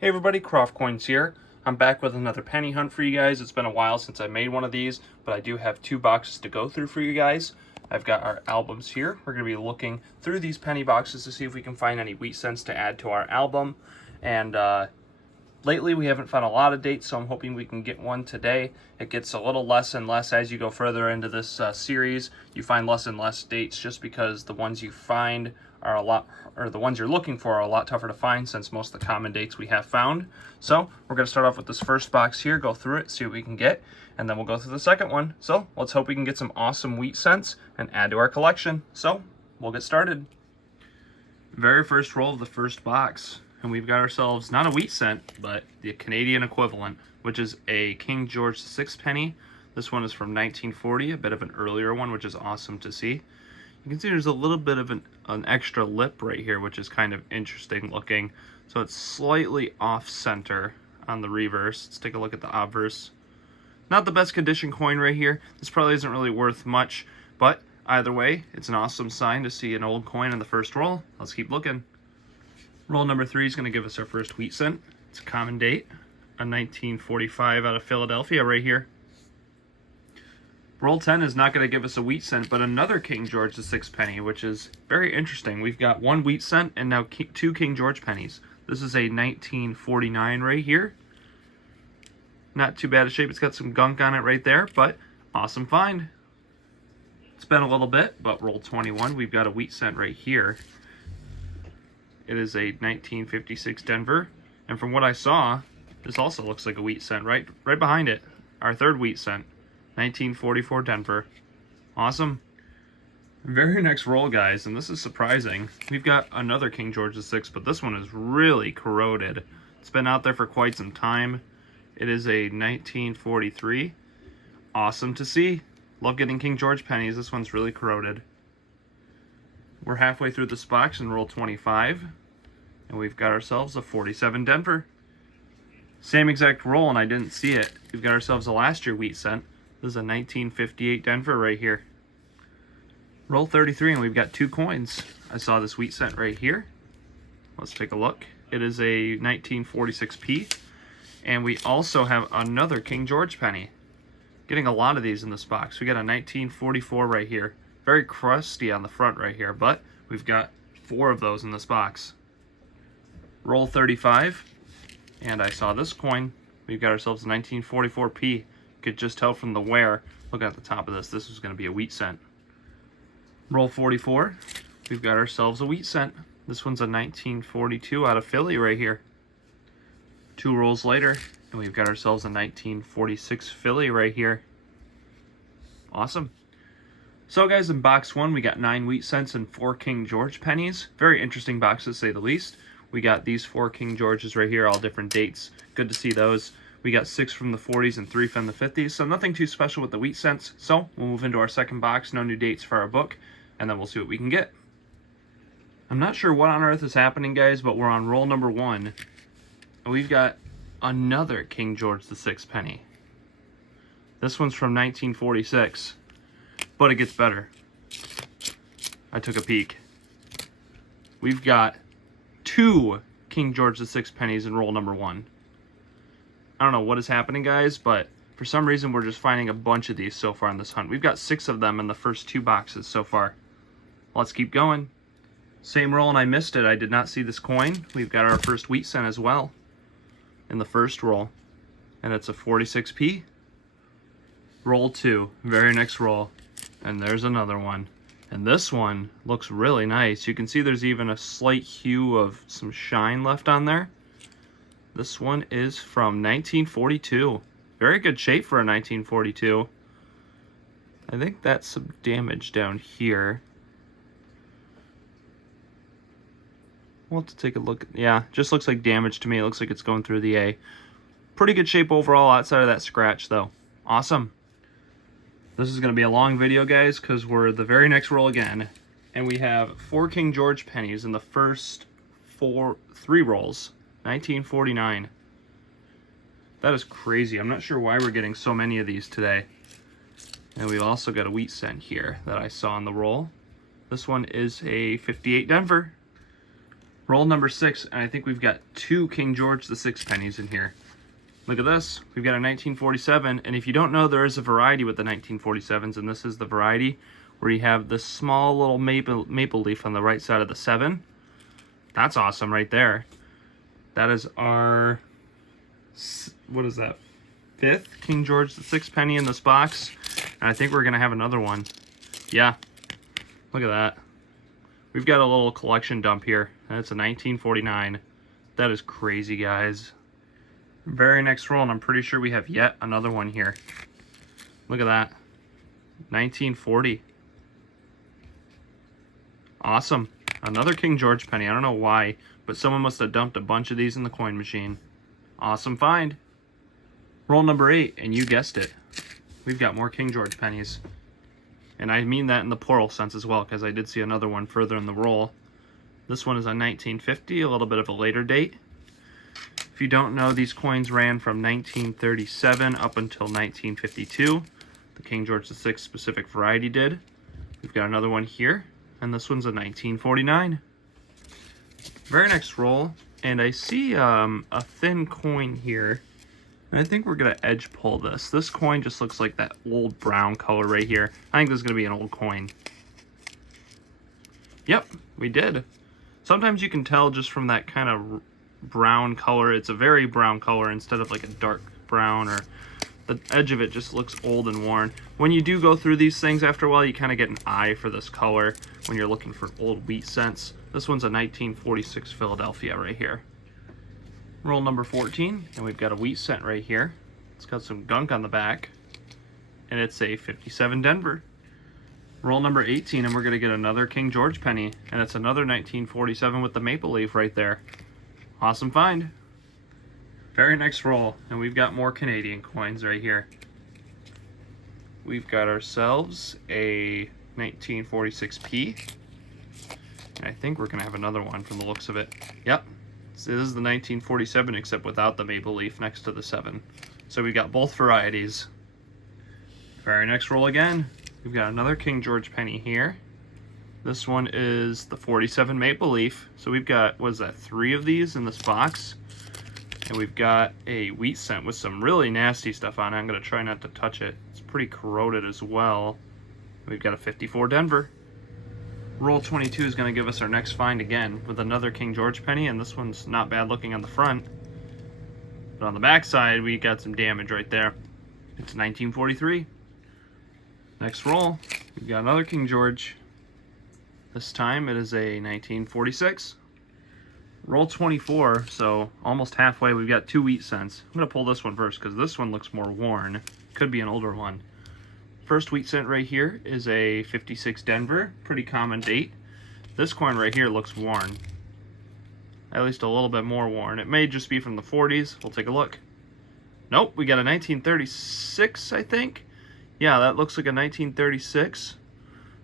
Hey everybody, Croft Coins here. I'm back with another penny hunt for you guys. It's been a while since I made one of these, but I do have two boxes to go through for you guys. I've got our albums here. We're going to be looking through these penny boxes to see if we can find any wheat cents to add to our album. And lately we haven't found a lot of dates, so I'm hoping we can get one today. It gets a little less and less as you go further into this series. You find less and less dates just because the ones you find are the ones you're looking for are a lot tougher to find since most of the common dates we have found. So we're going to start off with this first box here, go through it, see what we can get, and then we'll go through the second one. So let's hope we can get some awesome wheat cents and add to our collection. So we'll get started. Very first roll of the first box, and we've got ourselves not a wheat cent, but the Canadian equivalent, which is a King George VI penny. This one is from 1940, a bit of an earlier one, which is awesome to see. You can see there's a little bit of an extra lip right here, which is kind of interesting looking. So it's slightly off center on the reverse. Let's take a look at the obverse. Not the best condition coin right here. This probably isn't really worth much, but either way, it's an awesome sign to see an old coin in the first roll. Let's keep looking. Roll number 3 is going to give us our first wheat cent. It's a common date, a 1945 out of Philadelphia right here. Roll 10 is not going to give us a wheat cent, but another King George VI penny, which is very interesting. We've got one wheat cent and now two King George pennies. This is a 1949 right here. Not too bad of shape. It's got some gunk on it right there, but awesome find. It's been a little bit, but roll 21, we've got a wheat cent right here. It is a 1956 Denver, and from what I saw, this also looks like a wheat cent right behind it. Our third wheat cent. 1944 Denver. Awesome. Very next roll, guys, and this is surprising. We've got another King George VI, but this one is really corroded. It's been out there for quite some time. It is a 1943. Awesome to see. Love getting King George pennies. This one's really corroded. We're halfway through this box in roll 25, and we've got ourselves a 47 Denver. Same exact roll, and I didn't see it. We've got ourselves a last year wheat cent. This is a 1958 Denver right here. Roll 33, and we've got two coins. I saw this wheat cent right here. Let's take a look. It is a 1946p, and we also have another King George penny. Getting a lot of these in this box. We got a 1944 right here. Very crusty on the front right here, but we've got 4 of those in this box. Roll 35, and I saw this coin. We've got ourselves a 1944p. Could just tell from the wear. Look at the top of this. This was going to be a wheat cent. Roll 44. We've got ourselves a wheat cent. This one's a 1942 out of Philly right here. 2 rolls later, and we've got ourselves a 1946 Philly right here. Awesome. So guys, in box 1, we got 9 wheat cents and 4 King George pennies. Very interesting box to say the least. We got these 4 King Georges right here, all different dates. Good to see those. We got 6 from the 40s and 3 from the 50s, so nothing too special with the wheat cents. So we'll move into our second box, no new dates for our book, and then we'll see what we can get. I'm not sure what on earth is happening, guys, but we're on roll number 1, and we've got another King George VI penny. This one's from 1946, but it gets better. I took a peek. We've got 2 King George VI pennies in roll number 1. I don't know what is happening, guys, but for some reason we're just finding a bunch of these so far in this hunt. We've got 6 of them in the first 2 boxes so far. Let's keep going. Same roll, and I missed it. I did not see this coin. We've got our first wheat cent as well in the first roll, and it's a 46p. Roll 2, very next roll, and there's another one. And this one looks really nice. You can see there's even a slight hue of some shine left on there. This one is from 1942. Very good shape for a 1942. I think that's some damage down here. We'll have to take a look. Yeah, just looks like damage to me. It looks like it's going through the A. Pretty good shape overall outside of that scratch, though. Awesome. This is going to be a long video, guys, because we're the very next roll again. And we have 4 King George pennies in the first 3 rolls. 1949. That is crazy. I'm not sure why we're getting so many of these today. And we've also got a wheat cent here that I saw on the roll. This one is a 58 Denver. Roll number 6, and I think we've got 2 King George the 6 pennies in here. Look at this. We've got a 1947, and if you don't know, there is a variety with the 1947s, and this is the variety where you have the small little maple leaf on the right side of the 7. That's awesome right there. That is our, what is that, 5th King George the 6 penny in this box, and I think we're going to have another one. Yeah, look at that. We've got a little collection dump here, and it's a 1949. That is crazy, guys. Very next roll, and I'm pretty sure we have yet another one here. Look at that. 1940. Awesome. Another King George penny. I don't know why, but someone must have dumped a bunch of these in the coin machine. Awesome find. Roll number 8, and you guessed it. We've got more King George pennies. And I mean that in the plural sense as well, because I did see another one further in the roll. This one is a 1950, a little bit of a later date. If you don't know, these coins ran from 1937 up until 1952. The King George VI specific variety did. We've got another one here, and this one's a 1949. Very next roll, and I see a thin coin here. And I think we're going to edge pull this. This coin just looks like that old brown color right here. I think this is going to be an old coin. Yep, we did. Sometimes you can tell just from that kind of brown color. It's a very brown color instead of like a dark brown, or the edge of it just looks old and worn. When you do go through these things after a while, you kind of get an eye for this color when you're looking for old wheat cents. This one's a 1946 Philadelphia right here. Roll number 14, and we've got a wheat cent right here. It's got some gunk on the back, and it's a 57 Denver. Roll number 18, and we're going to get another King George penny, and it's another 1947 with the maple leaf right there. Awesome find. Very next roll, and we've got more Canadian coins right here. We've got ourselves a 1946p, and I think we're going to have another one from the looks of it. Yep. This is the 1947, except without the maple leaf next to the 7. So we've got both varieties. Very next roll again. We've got another King George penny here. This one is the 47 maple leaf. So we've got, what is that, 3 of these in this box. And we've got a wheat cent with some really nasty stuff on it. I'm going to try not to touch it. It's pretty corroded as well. We've got a 54 Denver. Roll 22 is going to give us our next find again with another King George penny, and this one's not bad looking on the front. But on the back side, we got some damage right there. It's 1943. Next roll, we've got another King George. This time it is a 1946. Roll 24, so almost halfway. We've got 2 wheat cents. I'm going to pull this one first because this one looks more worn. Could be an older one. First wheat cent right here is a 56 Denver, pretty common date. This coin right here looks worn. At least a little bit more worn. It may just be from the 40s. We'll take a look. Nope, we got a 1936, I think. Yeah, that looks like a 1936.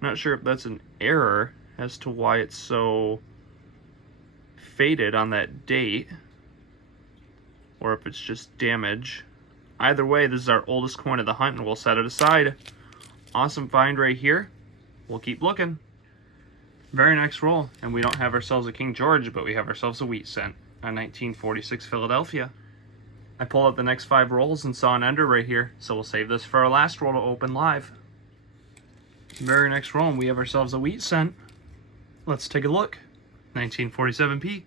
Not sure if that's an error as to why it's so faded on that date, or if it's just damage. Either way, this is our oldest coin of the hunt, and we'll set it aside. Awesome find right here. We'll keep looking. Very next roll, and we don't have ourselves a King George, but we have ourselves a wheat cent, a 1946 Philadelphia. I pulled out the next 5 rolls and saw an ender right here, so we'll save this for our last roll to open live. Very next roll, and we have ourselves a wheat cent. Let's take a look. 1947p.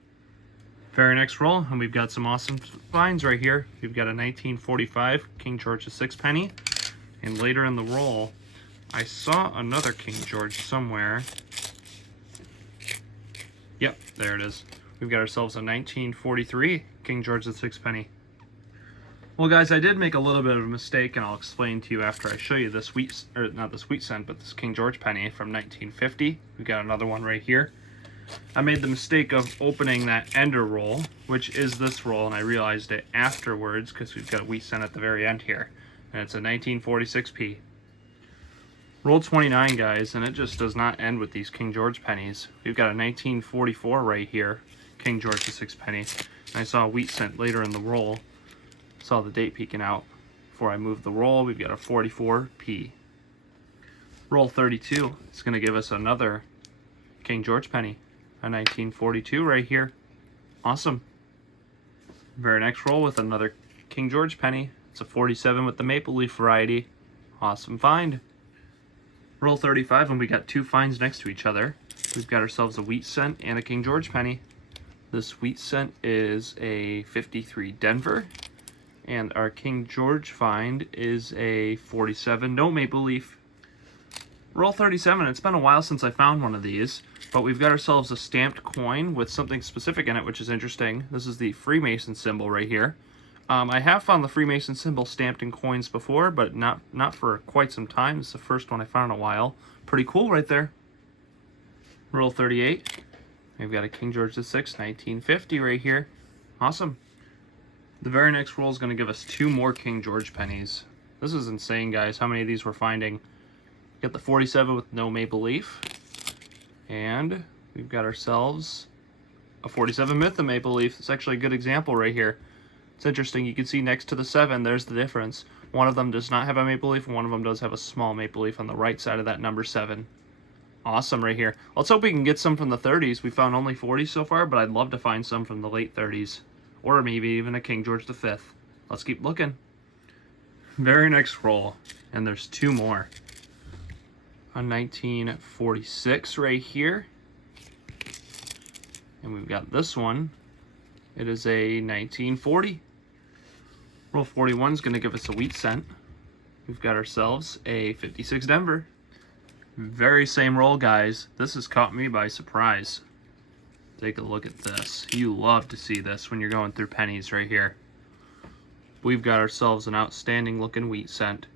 Very next roll, and we've got some awesome finds right here. We've got a 1945 King George VI penny, and later in the roll, I saw another King George somewhere. Yep, there it is. We've got ourselves a 1943 King George VI penny. Well, guys, I did make a little bit of a mistake, and I'll explain to you after I show you this wheat, or not this wheat cent, but this King George penny from 1950. We've got another one right here. I made the mistake of opening that ender roll, which is this roll, and I realized it afterwards because we've got a wheat cent at the very end here, and it's a 1946p. Roll 29, guys, and it just does not end with these King George pennies. We've got a 1944 right here, King George VI penny, and I saw a wheat cent later in the roll. Saw the date peeking out. Before I move the roll, we've got a 44p. Roll 32 is going to give us another King George penny, a 1942 right here. Awesome. Very next roll with another King George penny. It's a 47 with the maple leaf variety. Awesome find. Roll 35, and we got two finds next to each other. We've got ourselves a wheat cent and a King George penny. This wheat cent is a 53 Denver, and our King George find is a 47 no maple leaf. Roll 37. It's been a while since I found one of these, but we've got ourselves a stamped coin with something specific in it, which is interesting. This is the Freemason symbol right here. I have found the Freemason symbol stamped in coins before, but not for quite some time. It's the first one I found in a while. Pretty cool right there. Roll 38. We've got a King George VI, 1950 right here. Awesome. The very next roll is going to give us two more King George pennies. This is insane, guys, how many of these we're finding. Got the 47 with no maple leaf. And we've got ourselves a 47 with the maple leaf. It's actually a good example right here. It's interesting. You can see next to the 7, there's the difference. One of them does not have a maple leaf, and one of them does have a small maple leaf on the right side of that number 7. Awesome right here. Let's hope we can get some from the 30s. We found only 40s so far, but I'd love to find some from the late 30s. Or maybe even a King George V. Let's keep looking. Very next roll, and there's two more. A 1946 right here. And we've got this one. It is a 1940. Roll 41 is going to give us a wheat cent. We've got ourselves a 56 Denver. Very same roll, guys. This has caught me by surprise. Take a look at this. You love to see this when you're going through pennies right here. We've got ourselves an outstanding looking wheat cent.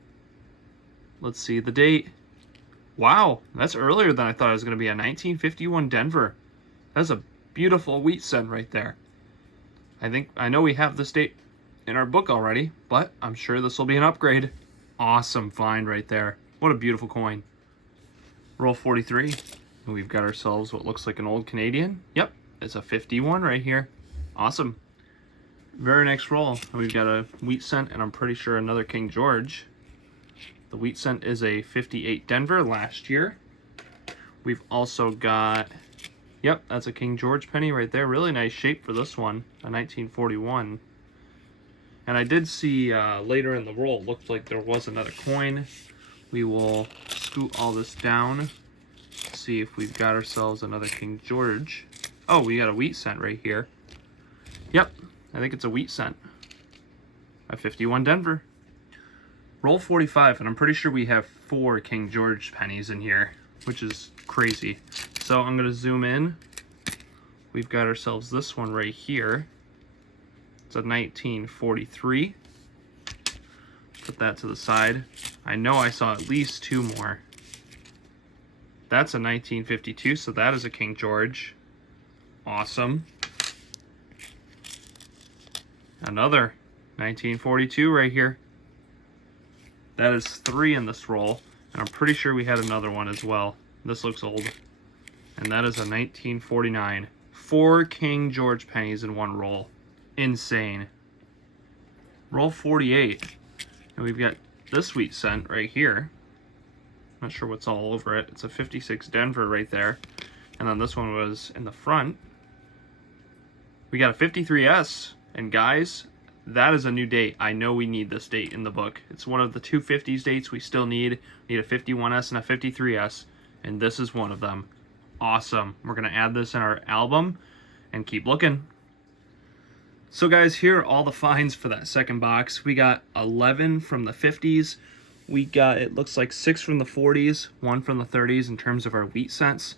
Let's see the date. Wow, that's earlier than I thought it was going to be. A 1951 Denver. That's a beautiful wheat cent right there. I know we have this date in our book already, but I'm sure this will be an upgrade. Awesome find right there. What a beautiful coin. Roll 43, and we've got ourselves what looks like an old Canadian. Yep, it's a 51 right here. Awesome. Very next roll, and we've got a wheat cent, and I'm pretty sure another King George. The wheat cent is a 58 Denver last year. We've also got, yep, that's a King George penny right there. Really nice shape for this one, a 1941. And I did see later in the roll, it looked like there was another coin. We will scoot all this down, see if we've got ourselves another King George. Oh, we got a wheat cent right here. Yep, I think it's a wheat cent. A 51 Denver. Roll 45, and I'm pretty sure we have 4 King George pennies in here, which is crazy. So I'm going to zoom in. We've got ourselves this one right here. It's a 1943. Put that to the side. I know I saw at least 2 more. That's a 1952, so that is a King George. Awesome. Another 1942 right here. That is 3 in this roll, and I'm pretty sure we had another one as well. This looks old. And that is a 1949. 4 King George pennies in one roll. Insane. Roll 48. And we've got this wheat cent right here. Not sure what's all over it. It's a 56 Denver right there. And then this one was in the front. We got a 53S. And guys, that is a new date. I know we need this date in the book. It's one of the 250s dates we still need. We need a 51S and a 53S. And this is one of them. Awesome. We're going to add this in our album and keep looking. So guys, here are all the finds for that second box. We got 11 from the 50s. We got, it looks like 6 from the 40s, 1 from the 30s in terms of our wheat cents.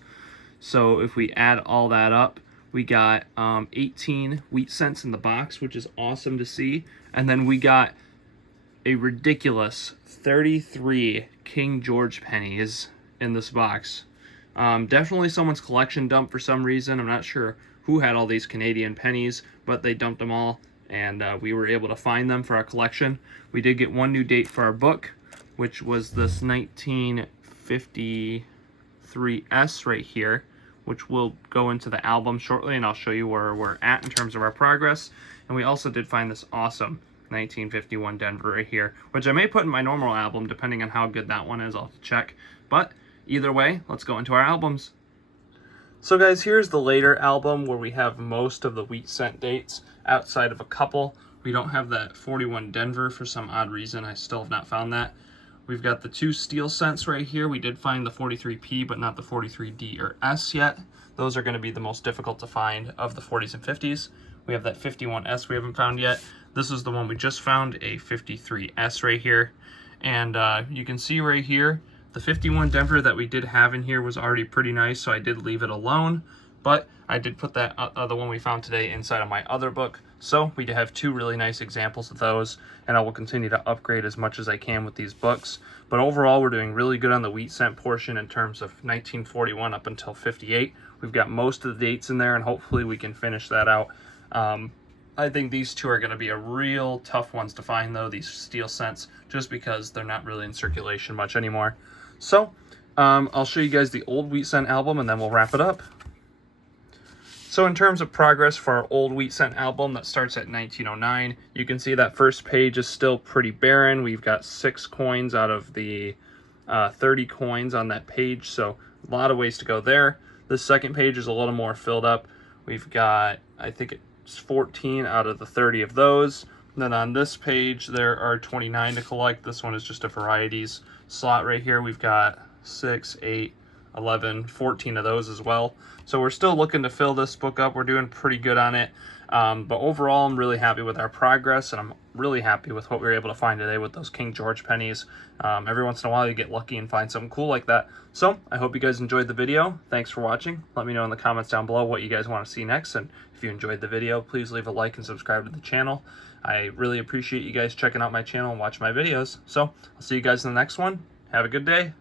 So if we add all that up, we got 18 wheat cents in the box, which is awesome to see. And then we got a ridiculous 33 King George pennies in this box. Definitely someone's collection dump for some reason. I'm not sure who had all these Canadian pennies, but they dumped them all, and we were able to find them for our collection. We did get one new date for our book, which was this 1953S right here, which will go into the album shortly, and I'll show you where we're at in terms of our progress. And we also did find this awesome 1951 Denver right here, which I may put in my normal album, depending on how good that one is. I'll have to check. But either way, let's go into our albums. So guys, here's the later album where we have most of the wheat cent dates outside of a couple. We don't have that 41 Denver for some odd reason. I still have not found that. We've got the 2 steel cents right here. We did find the 43P, but not the 43D or S yet. Those are going to be the most difficult to find of the 40s and 50s. We have that 51S we haven't found yet. This is the one we just found, a 53S right here. And you can see right here, the 51 Denver that we did have in here was already pretty nice, so I did leave it alone. But I did put that other one we found today inside of my other book. So we have 2 really nice examples of those, and I will continue to upgrade as much as I can with these books. But overall, we're doing really good on the wheat cent portion in terms of 1941 up until 58. We've got most of the dates in there, and hopefully we can finish that out. I think these 2 are going to be a real tough ones to find, though, these steel cents, just because they're not really in circulation much anymore. So I'll show you guys the old wheat cent album, and then we'll wrap it up. So in terms of progress for our old wheat cent album that starts at 1909, you can see that first page is still pretty barren. We've got 6 coins out of the 30 coins on that page, so a lot of ways to go there. The second page is a little more filled up. We've got, I think it's 14 out of the 30 of those. And then on this page, there are 29 to collect. This one is just a varieties slot right here. We've got 6, 8, 11, 14 of those as well. So we're still looking to fill this book up. We're doing pretty good on it. But overall, I'm really happy with our progress, and I'm really happy with what we were able to find today with those King George pennies. Every once in a while, you get lucky and find something cool like that. So I hope you guys enjoyed the video. Thanks for watching. Let me know in the comments down below what you guys want to see next. And if you enjoyed the video, please leave a like and subscribe to the channel. I really appreciate you guys checking out my channel and watching my videos. So I'll see you guys in the next one. Have a good day.